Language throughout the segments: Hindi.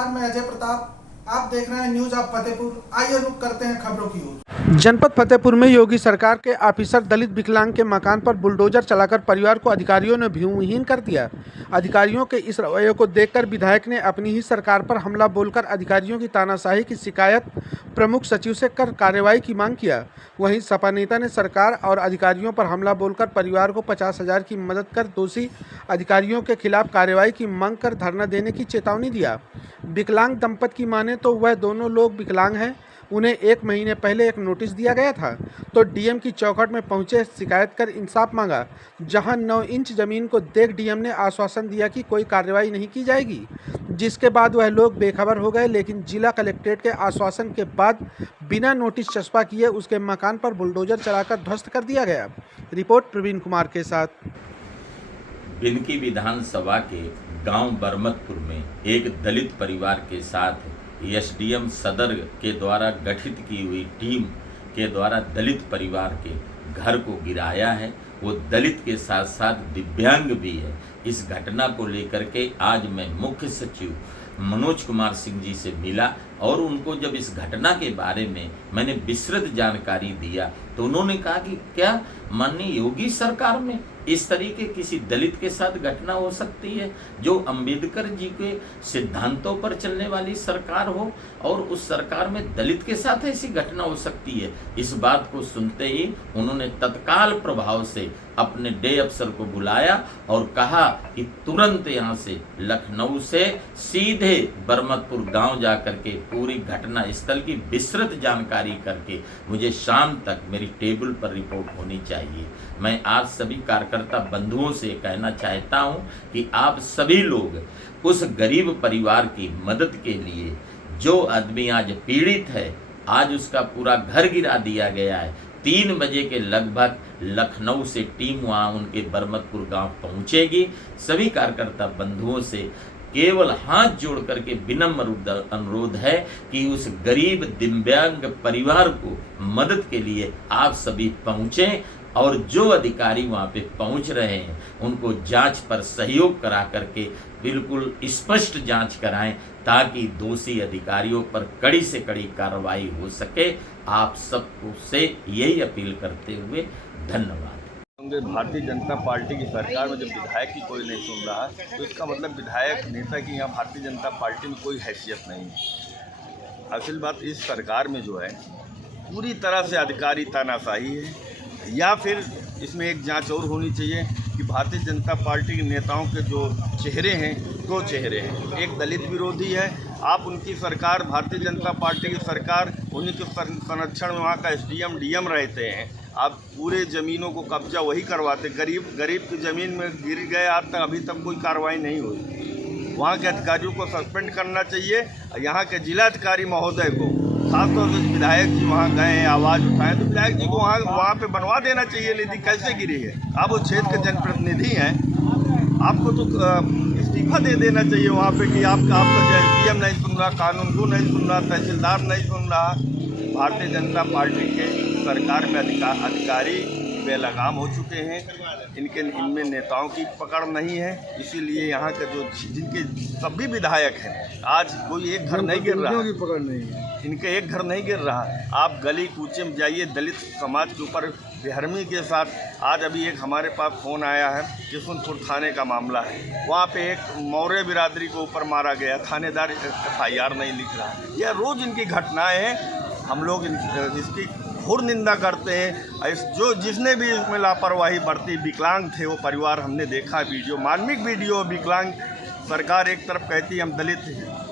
नमस्कार, मैं अजय प्रताप। आप देख रहे हैं न्यूज ऑफ फतेहपुर। आइए रुक करते हैं खबरों की ओर। जनपद फतेहपुर में योगी सरकार के ऑफिसर दलित विकलांग के मकान पर बुलडोजर चलाकर परिवार को अधिकारियों ने भूमिहीन कर दिया। अधिकारियों के इस रवैये को देखकर विधायक ने अपनी ही सरकार पर हमला बोलकर अधिकारियों की तानाशाही की शिकायत प्रमुख सचिव से कर कार्रवाई की मांग किया। वहीं सपा नेता ने सरकार और अधिकारियों पर हमला बोलकर परिवार को 50,000 की मदद कर दोषी अधिकारियों के खिलाफ कार्रवाई की मांग कर धरना देने की चेतावनी दिया। विकलांग दंपति की माने तो वह दोनों लोग विकलांग हैं। उन्हें 1 महीने पहले एक नोटिस दिया गया था तो डीएम की चौखट में पहुंचे शिकायत कर इंसाफ मांगा। जहां 9 इंच जमीन को देख डीएम ने आश्वासन दिया कि कोई कार्रवाई नहीं की जाएगी, जिसके बाद वह लोग बेखबर हो गए। लेकिन जिला कलेक्ट्रेट के आश्वासन के बाद बिना नोटिस चस्पा किए उसके मकान पर बुलडोजर चलाकर ध्वस्त कर दिया गया। रिपोर्ट प्रवीण कुमार के साथ। बिनकी विधानसभा के गांव बरमतपुर में एक दलित परिवार के साथ एसडीएम सदर के द्वारा गठित की हुई टीम के द्वारा दलित परिवार के घर को गिराया है। वो दलित के साथ साथ दिव्यांग भी है। इस घटना को लेकर के आज मैं मुख्य सचिव मनोज कुमार सिंह जी से मिला और उनको जब इस घटना के बारे में मैंने विस्तृत जानकारी दिया तो उन्होंने कहा कि क्या माननीय योगी सरकार में इस तरीके किसी दलित के साथ घटना हो सकती है, जो अंबेडकर जी के सिद्धांतों पर चलने वाली सरकार हो और उस सरकार में दलित के साथ ऐसी घटना हो सकती है। इस बात को सुनते ही उन्होंने तत्काल प्रभाव से अपने डे अफसर को बुलाया और कहा कि तुरंत यहाँ से लखनऊ से सीधे बरमतपुर गांव जाकर के पूरी घटना स्थल की विस्तृत जानकारी करके मुझे शाम तक मेरी टेबल पर रिपोर्ट होनी चाहिए। मैं आप सभी कार्यकर्ता बंधुओं से कहना चाहता हूं कि आप सभी लोग उस गरीब परिवार की मदद के लिए, जो आदमी आज पीड़ित है, आज उसका पूरा घर गिरा दिया गया है। 3 बजे के लगभग लखनऊ से टीम वहाँ उनके बरमतपुर गांव पहुंचेगी। सभी कार्यकर्ता बंधुओं से केवल हाथ जोड़ करके विनम्र अनुरोध है कि उस गरीब दिव्यांग परिवार को मदद के लिए आप सभी पहुँचें और जो अधिकारी वहाँ पे पहुँच रहे हैं उनको जांच पर सहयोग करा करके बिल्कुल स्पष्ट जांच कराएं ताकि दोषी अधिकारियों पर कड़ी से कड़ी कार्रवाई हो सके। आप सबको से यही अपील करते हुए धन्यवाद। भारतीय जनता पार्टी की सरकार में जब विधायक की कोई नहीं सुन रहा तो इसका मतलब विधायक नेता की यहाँ भारतीय जनता पार्टी में कोई हैसियत नहीं है। असल बात इस सरकार में जो है पूरी तरह से अधिकारी तानाशाही है, या फिर इसमें एक जांच और होनी चाहिए कि भारतीय जनता पार्टी के नेताओं के जो चेहरे हैं, 2 चेहरे हैं। एक दलित विरोधी है, आप उनकी सरकार, भारतीय जनता पार्टी की सरकार, उन्हीं के संरक्षण में वहाँ का एसडीएम डीएम रहते हैं। आप पूरे ज़मीनों को कब्जा वही करवाते, गरीब की ज़मीन में गिर गए, आज तक अभी तक कोई कार्रवाई नहीं हुई। वहाँ के अधिकारियों को सस्पेंड करना चाहिए। यहाँ के जिलाधिकारी महोदय को, खासतौर से विधायक जी वहाँ गए, आवाज़ उठाएं तो विधायक जी को वहाँ पे बनवा देना चाहिए। लेकिन कैसे गिरी है? आप वो क्षेत्र के जनप्रतिनिधि हैं, आपको तो इस्तीफा दे देना चाहिए वहाँ पे कि आपका जो एसडीएम नहीं सुन रहा, कानून को नहीं सुन रहा, तहसीलदार नहीं सुन रहा। भारतीय जनता पार्टी के सरकार में अधिकारी बेलगाम हो चुके हैं। इनमें नेताओं की पकड़ नहीं है, इसीलिए यहाँ के जो जिनके सभी विधायक हैं, आज कोई एक घर नहीं गिर रहा, पकड़ नहीं है, इनके एक घर नहीं गिर रहा। आप गली कूचे में जाइए, दलित समाज के ऊपर बेहरमी के साथ। आज अभी एक हमारे पास फ़ोन आया है, किशुनपुर थाने का मामला है, वहाँ पे एक मौर्य बिरादरी को ऊपर मारा गया, थानेदार FIR नहीं लिख रहा। यह रोज़ इनकी घटनाएँ हैं। हम लोग इसकी घोर निंदा करते हैं। जिसने भी इसमें लापरवाही बरती, विकलांग थे वो परिवार, हमने देखा वीडियो, मार्मिक वीडियो। विकलांग सरकार एक तरफ कहती है हम दलित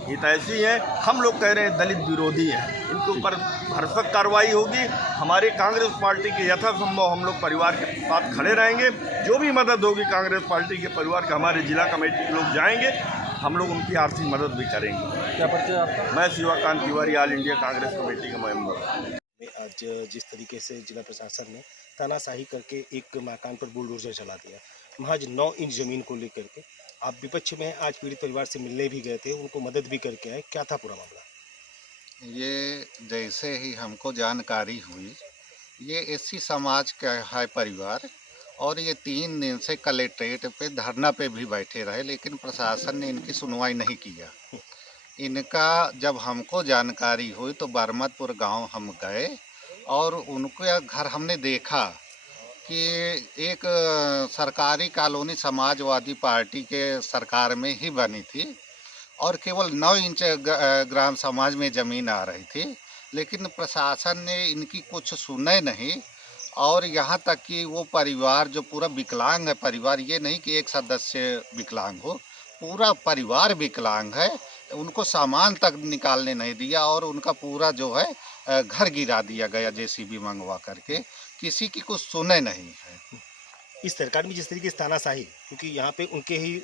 हितैषी हैं, हम लोग कह रहे हैं दलित विरोधी हैं। इनके ऊपर भरसक कार्रवाई होगी। हमारी कांग्रेस पार्टी के यथासंभव हम लोग परिवार के साथ खड़े रहेंगे। जो भी मदद होगी कांग्रेस पार्टी के परिवार के, हमारे जिला कमेटी के लोग जाएंगे, हम लोग उनकी आर्थिक मदद भी करेंगे। क्या परिचय आपका? मैं Shivakant Tiwari, all India Congress committee का मेंबर। आज जिस तरीके से जिला प्रशासन ने तानाशाही करके एक मकान पर बुलडोजर चला दिया, महज 9 इंच ज़मीन को लेकर के, आप विपक्ष में आज पीड़ित परिवार से मिलने भी गए थे, उनको मदद भी करके आए, क्या था पूरा मामला? ये जैसे ही हमको जानकारी हुई, ये एससी समाज का है परिवार और ये 3 दिन से कलेक्ट्रेट पे धरना पे भी बैठे रहे, लेकिन प्रशासन ने इनकी सुनवाई नहीं किया। इनका जब हमको जानकारी हुई तो बरमतपुर गांव हम गए और उनके घर हमने देखा कि एक सरकारी कॉलोनी समाजवादी पार्टी के सरकार में ही बनी थी और केवल 9 इंच ग्राम समाज में ज़मीन आ रही थी, लेकिन प्रशासन ने इनकी कुछ सुने नहीं। और यहाँ तक कि वो परिवार जो पूरा विकलांग है, परिवार ये नहीं कि एक सदस्य विकलांग हो, पूरा परिवार विकलांग है, उनको सामान तक निकालने नहीं दिया और उनका पूरा जो है घर गिरा दिया गया जेसीबी मंगवा करके, किसी की कुछ सुने नहीं है। इस सरकार में जिस तरीके से तानाशाही, क्योंकि यहाँ पे उनके ही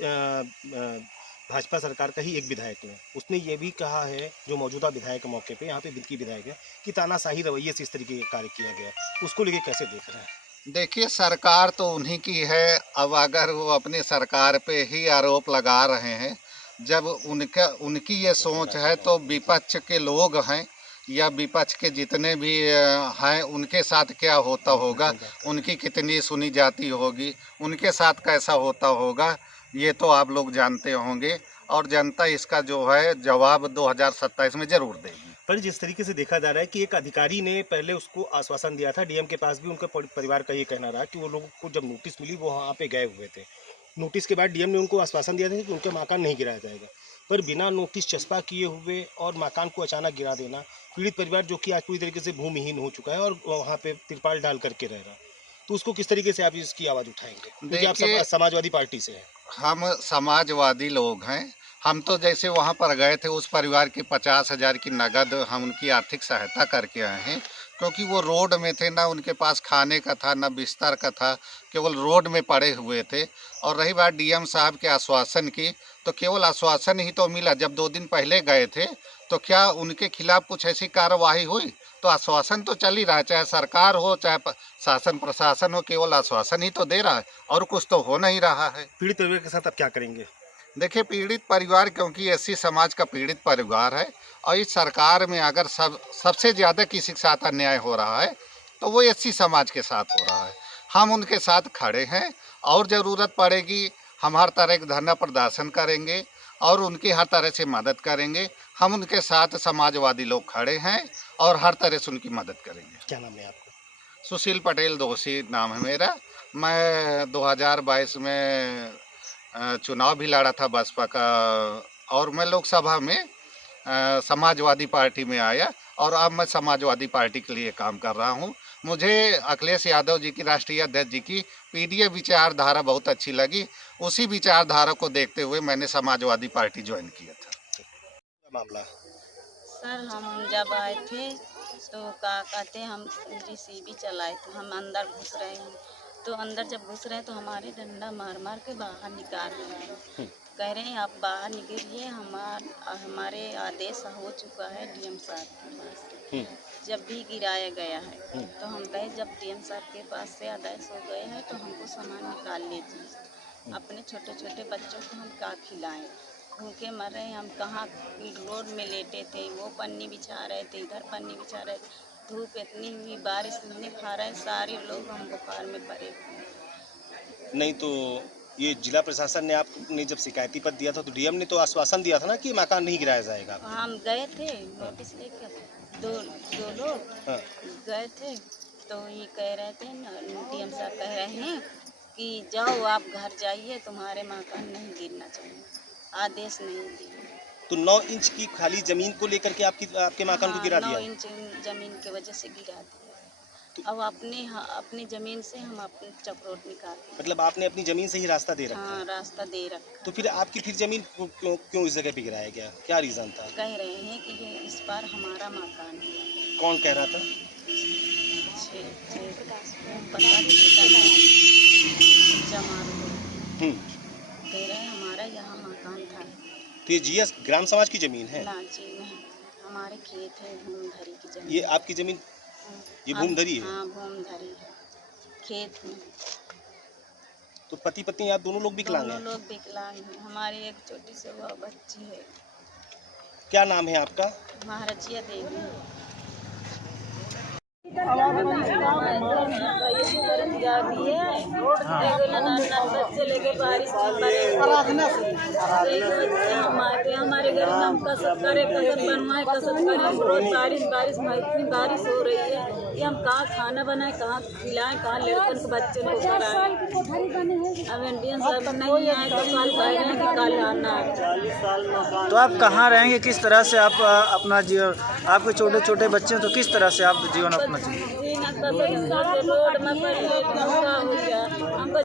भाजपा सरकार का ही एक विधायक है, उसने ये भी कहा है, जो मौजूदा विधायक के मौके पे यहाँ पे बिल्की विधायक है, कि तानाशाही रवैये से इस तरीके का कार्य किया गया। उसको लेके कैसे देख रहे हैं? देखिए, सरकार तो उन्हीं की है। अब अगर वो अपनी सरकार पे ही आरोप लगा रहे हैं, जब उनकी ये सोच है तो विपक्ष के लोग हैं या विपक्ष के जितने भी हैं उनके साथ क्या होता होगा, उनकी कितनी सुनी जाती होगी, उनके साथ कैसा होता होगा, ये तो आप लोग जानते होंगे और जनता इसका जो है जवाब 2027 में ज़रूर देगी। पर जिस तरीके से देखा जा रहा है कि एक अधिकारी ने पहले उसको आश्वासन दिया था, डीएम के पास भी उनके परिवार का ये कहना रहा कि वो लोगों को जब नोटिस मिली वो वहाँ पे गए हुए थे। नोटिस के बाद डीएम ने उनको आश्वासन दिया था कि उनके मकान नहीं गिराया जाएगा, पर बिना नोटिस चस्पा किए हुए और मकान को अचानक गिरा देना, पीड़ित परिवार जो कि आज पूरी तरीके से भूमिहीन हो चुका है और वहाँ पे तिरपाल डाल करके रह रहा, तो उसको किस तरीके से आप इसकी आवाज़ उठाएंगे? क्योंकि आप समाजवादी पार्टी से हैं। हम समाजवादी लोग हैं। हम तो जैसे वहाँ पर गए थे, उस परिवार की 50,000 की नगद हम उनकी आर्थिक सहायता करके आए हैं, क्योंकि वो रोड में थे, ना उनके पास खाने का था ना बिस्तर का था, केवल रोड में पड़े हुए थे। और रही बात डीएम साहब के आश्वासन की, तो केवल आश्वासन ही तो मिला। जब 2 दिन पहले गए थे तो क्या उनके खिलाफ कुछ ऐसी कार्रवाई हुई? तो आश्वासन तो चल ही रहा है, चाहे सरकार हो चाहे शासन प्रशासन हो, केवल आश्वासन ही तो दे रहा है और कुछ तो हो नहीं रहा है। पीड़ित परिवार के साथ आप क्या करेंगे? देखिए, पीड़ित परिवार, क्योंकि एससी समाज का पीड़ित परिवार है और इस सरकार में अगर सबसे ज़्यादा किसी के साथ अन्याय हो रहा है तो वो एससी समाज के साथ हो रहा है। हम उनके साथ खड़े हैं और ज़रूरत पड़ेगी हम हर तरह के धरना प्रदर्शन करेंगे और उनकी हर तरह से मदद करेंगे। हम उनके साथ समाजवादी लोग खड़े हैं और हर तरह से उनकी मदद करेंगे। क्या नाम है आपका? सुशील पटेल दोषी नाम है मेरा। मैं 2022 में चुनाव भी लड़ा था बसपा का और मैं लोकसभा में समाजवादी पार्टी में आया और अब मैं समाजवादी पार्टी के लिए काम कर रहा हूं। मुझे अखिलेश यादव जी की, राष्ट्रीय अध्यक्ष जी की पीडीए विचारधारा बहुत अच्छी लगी। उसी विचारधारा को देखते हुए मैंने समाजवादी पार्टी ज्वाइन किया था। मामला सर, हम जब आए थे तो क्या कहते हैं, हम जेसीबी चलाए थे, हम अंदर घुस रहे हैं, तो अंदर जब घुस रहे हैं तो हमारे डंडा मार मार के बाहर निकाल रहे हैं। कह रहे हैं आप बाहर निकलिए, हमारे आदेश हो चुका है डीएम साहब के पास, जब भी गिराया गया है। तो हम कहे जब डीएम साहब के पास से आदेश हो गए हैं तो हमको सामान निकाल लीजिए। अपने छोटे छोटे बच्चों को हम क्या खिलाएं, भूखे मर रहे हैं। हम कहाँ रोड में लेटे थे, वो पन्नी बिछा रहे थे, इधर पन्नी बिछा रहे थे। धूप इतनी हुई, बारिश इतनी खा रहे हैं, सारे लोग हम बुखार में पड़े हुए। नहीं तो ये जिला प्रशासन ने आपने जब शिकायती पत्र दिया था तो डीएम ने तो आश्वासन दिया था ना कि मकान नहीं गिराया जाएगा। हम गए थे नोटिस लेकर, दो लोग गए थे, तो ये कह रहे थे ना, डीएम साहब कह रहे हैं कि जाओ आप घर जाइए, तुम्हारे मकान नहीं गिरना चाहिए, आदेश नहीं दिए। तो 9 इंच की खाली जमीन को लेकर के आपके मकान को गिरा दिया? 9 इंच जमीन की वजह से गिरा दिया। अब अपनी जमीन से हम अपने चक्रोट निकालते। मतलब आपने अपनी जमीन से ही रास्ता दे रखा? हाँ, रास्ता दे रखा। तो फिर आपकी जमीन क्यों इस जगह पे गिराया गया? क्या रीज़न था? कह रहे हैं कि ये इस बार हमारा मकान है। कौन कह रहा था? कह रहे हमारा यहाँ मकान था। तो ये जीएस ग्राम समाज की जमीन है? ना जी नहीं, हमारे खेत है, भूमधरी की जमीन। ये आपकी जमीन, ये भूमधरी है? हाँ, भूमधरी है, खेत में। तो पति पत्नी आप दोनों लोग विकलांग हैं? दोनों लोग विकलांग हैं। हमारी एक छोटी सी वो बच्ची है। क्या नाम है आपका? महाराजिया देवी। जा दिए एगो नन्हा बच्चे लेके बारिश में बच्चे हम आए थे हमारे घर में हम कसरत करे कसरत बनवाए कसरत करे रोज बारिश में इतनी बारिश हो रही है कि हम कहाँ खाना बनाए कहाँ खिलाएं कहाँ लड़कन को बच्चों को कराएं। अब इंडियन सब नहीं आए तो कल कह रहे हैं कि कल आना है। तो आप कहाँ रहेंगे, किस तरह से आप अपना जीवन, आपके छोटे छोटे बच्चे हैं तो किस तरह से आप जीवन अपना जीना कसरत रोड में पड़ी हो गया हमको